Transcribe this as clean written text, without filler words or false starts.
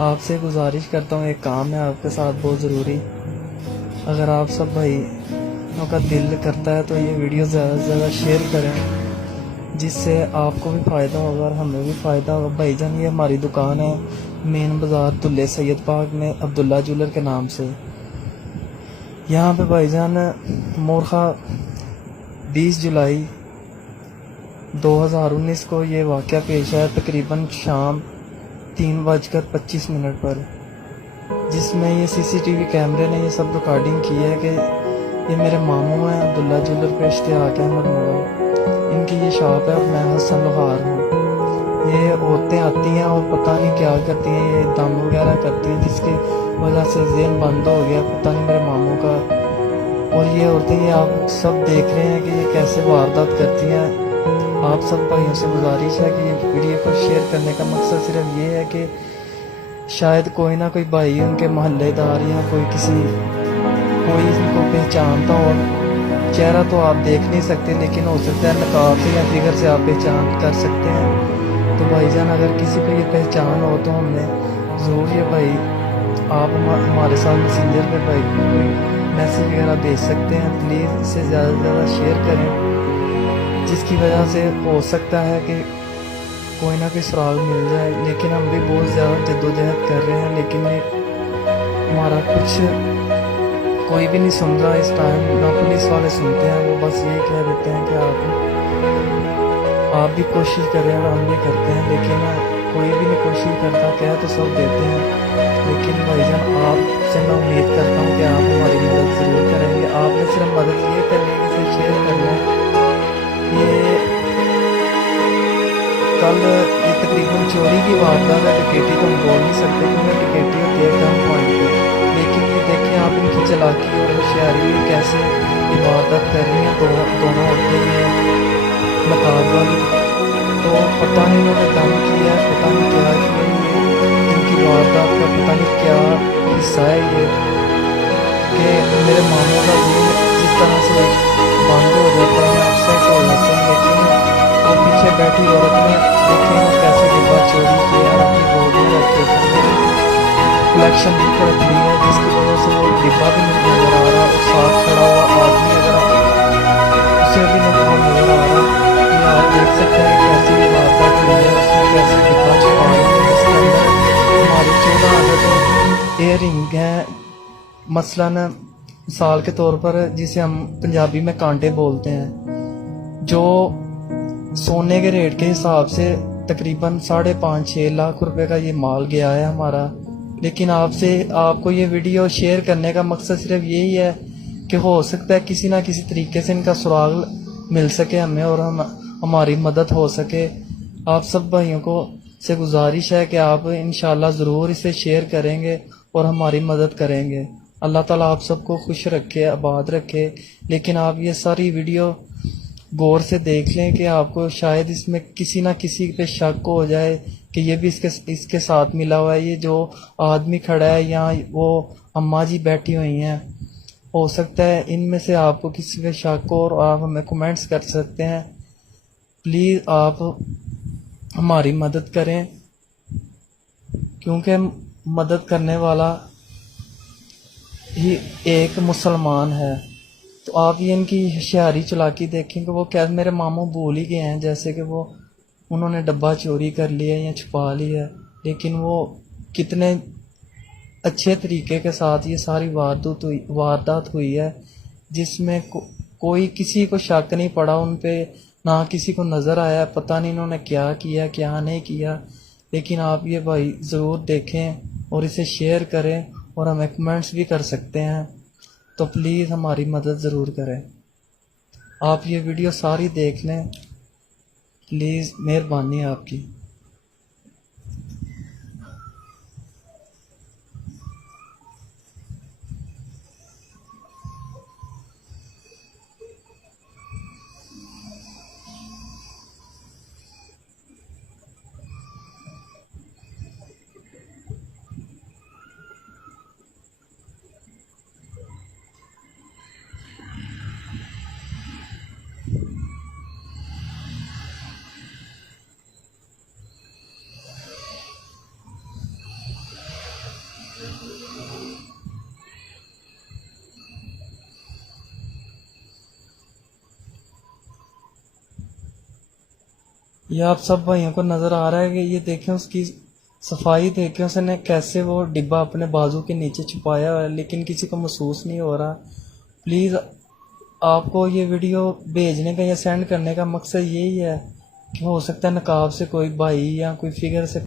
आपसे गुजारिश करता हूँ, एक काम है आपके साथ बहुत ज़रूरी। अगर आप सब भाइयों का दिल करता है तो ये वीडियो ज़्यादा से ज़्यादा शेयर करें, जिससे आपको भी फ़ायदा होगा और हमें भी फ़ायदा होगा। भाईजान ये हमारी दुकान है मेन बाज़ार दुल्ले सैयद पार्क में, अब्दुल्ला ज्वेलर के नाम से। यहाँ पे भाईजान मोरखा 20 जुलाई 2019 को ये वाक़या पेश आया, तकरीबन शाम 3:25 पर, जिसमें ये सीसीटीवी कैमरे ने ये सब रिकॉर्डिंग की है कि ये मेरे मामू हैं अब्दुल्ला ज्वेलर पे इश्तियाक अहमद मुगल, इनकी ये शॉप है और मैं हसन लोहार हूँ। ये औरतें आती हैं और पता नहीं क्या करती हैं, ये दम वगैरह करती हैं, जिसकी वजह से ज़हन बंद हो गया पता नहीं मेरे मामू का। और ये औरतें, ये आप सब देख रहे हैं कि ये कैसे वारदात करती हैं। आप सब भाइयों से गुजारिश है कि ये वीडियो को शेयर करने का मकसद सिर्फ ये है कि शायद कोई ना कोई भाई उनके मोहल्लेदार या कोई इनको पहचानता हो। चेहरा तो आप देख नहीं सकते, लेकिन हो सकता है नकाब से या फिगर से आप पहचान कर सकते हैं। तो भाईजान अगर किसी को ये पहचान हो तो हमने ज़रूर ये भाई आप हमारे साथ मैसेंजर पे भाई मैसेज वगैरह भेज सकते हैं। प्लीज़ इसे ज़्यादा से ज़्यादा शेयर करें, जिसकी वजह से हो सकता है कि कोई ना कोई सुराग मिल जाए। लेकिन हम भी बहुत ज़्यादा जद्दोजहद कर रहे हैं, लेकिन ये हमारा कुछ कोई भी नहीं सुन रहा इस टाइम, ना पुलिस वाले सुनते हैं। वो बस यही कह देते हैं कि आप भी कोशिश करें और हम भी करते हैं, लेकिन कोई भी नहीं कोशिश करता। कह तो सब देते हैं, लेकिन भाईजान आपसे मैं उम्मीद करता हूँ कि आप हमारी मदद ज़रूर करेंगे। आपने सिर्फ मदद ये करनी है कि शेयर करना है। ये कल ये तकरीबन चोरी की वारदात है, डकैती तो हम बोल नहीं सकते क्योंकि डकैती होती है गन पॉइंट पे। लेकिन ये देखें आप इनकी चालाकी और होशियारी कैसे ये वारदात कर रही हैं। दोनों औरतें ये नकाब वाली, तो पता नहीं इन्होंने दम किया है, पता नहीं क्या किया। ये इनकी वारदात का पता नहीं क्या हिस्सा है ये, कि मेरे मामू का जीवन जिस तरह से बंद हो जाता है, अपसेट हो जाते हैं। लेकिन वो पीछे बैठी औरत ने देखें वो कैसे डिब्बा चोरी किया और अपनी गोद में रखे कलेक्शन बुक रख ली है, जिसकी वजह से वो डिब्बा भी नहीं नजर आ रहा और साथ खड़ा हुआ आदमी अगर उसे भी नहीं नजर आ रहा। ये आप देख सकते हैं कैसी ये वारदात हुई है, उसने कैसे डिब्बा छुपाया है जिसके अंदर हमारी 14 अदद एयर रिंग हैं। मसलन मिसाल के तौर पर जिसे हम पंजाबी में कांटे बोलते हैं, जो सोने के रेट के हिसाब से तकरीबन 5.5-6 लाख रुपए का ये माल गया है हमारा। लेकिन आपको ये वीडियो शेयर करने का मकसद सिर्फ यही है कि हो सकता है किसी ना किसी तरीके से इनका सुराग मिल सके हमें और हमारी मदद हो सके। आप सब भाइयों को से गुजारिश है कि आप इंशाल्लाह ज़रूर इसे शेयर करेंगे और हमारी मदद करेंगे। अल्लाह ताला आप सबको खुश रखे, आबाद रखे। लेकिन आप ये सारी वीडियो गौर से देख लें कि आपको शायद इसमें किसी ना किसी पे शक हो जाए कि ये भी इसके साथ मिला हुआ है। ये जो आदमी खड़ा है यहाँ, वो अम्मा जी बैठी हुई हैं, हो सकता है इनमें से आपको किसी पे शक हो और आप हमें कमेंट्स कर सकते हैं। प्लीज़ आप हमारी मदद करें, क्योंकि मदद करने वाला ही एक मुसलमान है। तो आप ये इनकी होशियारी चालाकी देखें कि वो क्या मेरे मामू भूल ही गए हैं, जैसे कि वो उन्होंने डब्बा चोरी कर लिया या छुपा लिया, लेकिन वो कितने अच्छे तरीके के साथ ये सारी वारदात हुई है, जिसमें कोई किसी को शक नहीं पड़ा उन पे, ना किसी को नज़र आया पता नहीं इन्होंने क्या किया क्या नहीं किया। लेकिन आप ये भाई ज़रूर देखें और इसे शेयर करें और हमें कमेंट्स भी कर सकते हैं। तो प्लीज़ हमारी मदद ज़रूर करें। आप ये वीडियो सारी देख लें, प्लीज़, मेहरबानी है आपकी। ये आप सब भाइयों को नज़र आ रहा है कि ये देखें उसकी सफाई, देखें उसने कैसे वो डिब्बा अपने बाजू के नीचे छुपाया हुआ है, लेकिन किसी को महसूस नहीं हो रहा। प्लीज़, आपको ये वीडियो भेजने का या सेंड करने का मकसद यही है कि हो सकता है नकाब से कोई भाई या कोई फिगर से